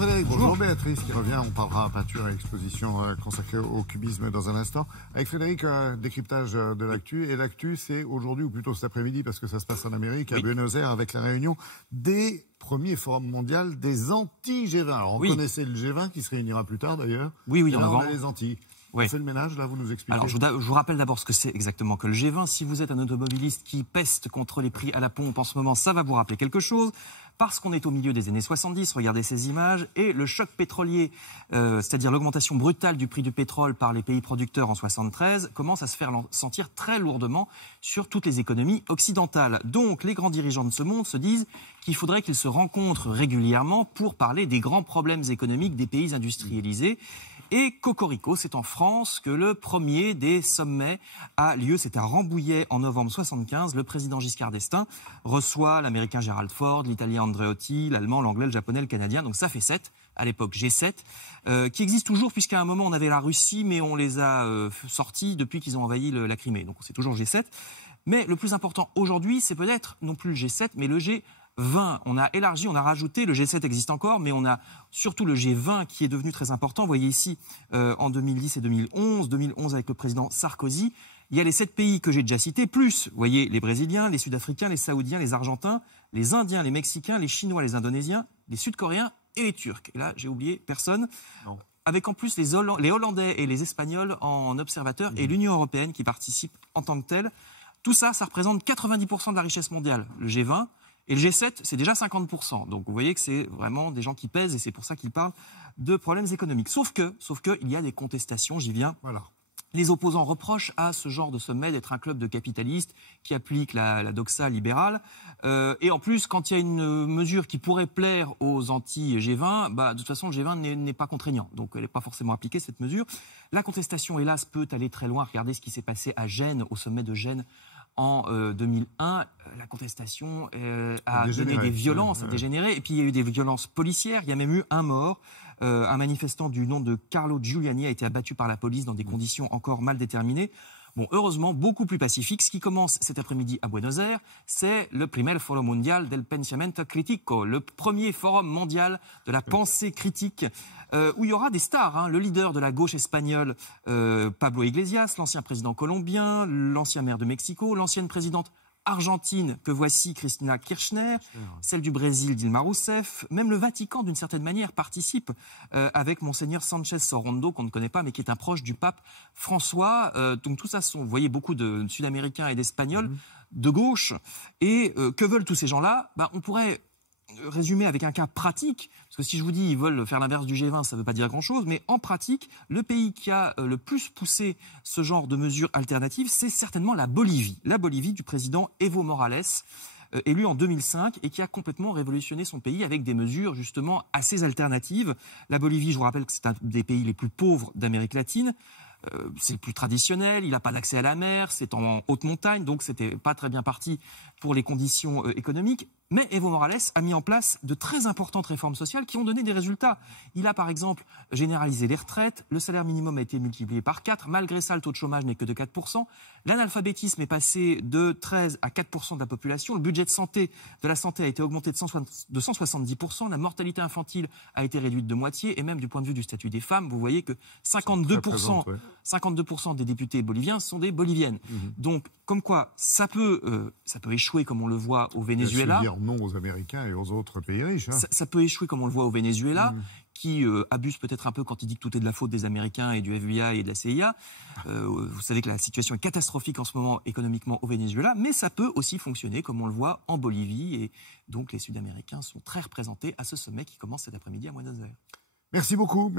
Frédéric, bonjour Béatrice qui revient, on parlera peinture et exposition consacrée au cubisme dans un instant. Avec Frédéric, décryptage de l'actu, et l'actu c'est aujourd'hui ou plutôt cet après-midi parce que ça se passe en Amérique, à Buenos Aires avec la réunion des premiers forums mondiaux des anti-G20. Alors on connaissait le G20 qui se réunira plus tard d'ailleurs. Oui, et en là, avant. on a les anti. Oui. On fait le ménage, là, vous nous expliquez. Alors, je vous rappelle d'abord ce que c'est exactement que le G20. Si vous êtes un automobiliste qui peste contre les prix à la pompe en ce moment, ça va vous rappeler quelque chose. Parce qu'on est au milieu des années 70, regardez ces images, et le choc pétrolier, c'est-à-dire l'augmentation brutale du prix du pétrole par les pays producteurs en 73, commence à se faire sentir très lourdement sur toutes les économies occidentales. Donc, les grands dirigeants de ce monde se disent qu'il faudrait qu'ils se rencontrent régulièrement pour parler des grands problèmes économiques des pays industrialisés. Et cocorico, c'est en France que le premier des sommets a lieu. C'est à Rambouillet en novembre 75. Le président Giscard d'Estaing reçoit l'américain Gerald Ford, l'italien Andreotti, l'allemand, l'anglais, le japonais, le canadien. Donc ça fait 7, à l'époque G7, qui existe toujours puisqu'à un moment on avait la Russie, mais on les a sortis depuis qu'ils ont envahi la Crimée. Donc c'est toujours G7. Mais le plus important aujourd'hui, c'est peut-être non plus le G7, mais le G20. On a élargi, on a rajouté, le G7 existe encore, mais on a surtout le G20 qui est devenu très important. Vous voyez ici, en 2010 et 2011 avec le président Sarkozy, il y a les 7 pays que j'ai déjà cités, plus, vous voyez, les Brésiliens, les Sud-Africains, les Saoudiens, les Argentins, les Indiens, les Mexicains, les Chinois, les Indonésiens, les Sud-Coréens et les Turcs. Et là, j'ai oublié personne. Non. Avec en plus les Hollandais et les Espagnols en observateurs et l'Union européenne qui participe en tant que telle. Tout ça, ça représente 90% de la richesse mondiale, le G20. Et le G7, c'est déjà 50%. Donc vous voyez que c'est vraiment des gens qui pèsent et c'est pour ça qu'ils parlent de problèmes économiques. Sauf que il y a des contestations, j'y viens. Voilà. Les opposants reprochent à ce genre de sommet d'être un club de capitalistes qui applique la doxa libérale. Et en plus, quand il y a une mesure qui pourrait plaire aux anti-G20, de toute façon, le G20 n'est pas contraignant. Donc elle n'est pas forcément appliquée, cette mesure. La contestation, hélas, peut aller très loin. Regardez ce qui s'est passé à Gênes, au sommet de Gênes, en 2001, la contestation a donné des violences, a dégénéré, et puis il y a eu des violences policières, il y a même eu un mort. Un manifestant du nom de Carlo Giuliani a été abattu par la police dans des conditions encore mal déterminées. Bon, heureusement, beaucoup plus pacifique. Ce qui commence cet après-midi à Buenos Aires, c'est le Primer Foro Mundial del Pensamiento Critico, le premier forum mondial de la pensée critique, où il y aura des stars, le leader de la gauche espagnole, Pablo Iglesias, l'ancien président colombien, l'ancien maire de Mexico, l'ancienne présidente argentine que voici, Cristina Kirchner, celle du Brésil, Dilma Rousseff, même le Vatican d'une certaine manière participe avec Monseigneur Sanchez Sorondo qu'on ne connaît pas mais qui est un proche du pape François. Donc tout ça sont, vous voyez, beaucoup de Sud-Américains et d'Espagnols de gauche. Et que veulent tous ces gens-là? On pourrait résumer avec un cas pratique, parce que si je vous dis ils veulent faire l'inverse du G20, ça ne veut pas dire grand-chose, mais en pratique, le pays qui a le plus poussé ce genre de mesures alternatives, c'est certainement la Bolivie. La Bolivie du président Evo Morales, élu en 2005 et qui a complètement révolutionné son pays avec des mesures justement assez alternatives. La Bolivie, je vous rappelle que c'est un des pays les plus pauvres d'Amérique latine. C'est le plus traditionnel, il n'a pas d'accès à la mer, c'est en haute montagne, donc c'était pas très bien parti pour les conditions économiques. Mais Evo Morales a mis en place de très importantes réformes sociales qui ont donné des résultats. Il a par exemple généralisé les retraites, le salaire minimum a été multiplié par 4, malgré ça le taux de chômage n'est que de 4%, l'analphabétisme est passé de 13 à 4% de la population, le budget de la santé a été augmenté de 170%, la mortalité infantile a été réduite de moitié, et même du point de vue du statut des femmes, vous voyez que 52% des députés boliviens sont des boliviennes. Donc, comme quoi, ça peut échouer comme on le voit au Venezuela. Dire non aux Américains et aux autres pays riches. Ça peut échouer comme on le voit au Venezuela, qui abuse peut-être un peu quand il dit que tout est de la faute des Américains et du FBI et de la CIA. Vous savez que la situation est catastrophique en ce moment économiquement au Venezuela, mais ça peut aussi fonctionner comme on le voit en Bolivie. Et donc les Sud-Américains sont très représentés à ce sommet qui commence cet après-midi à Buenos Aires. Merci beaucoup.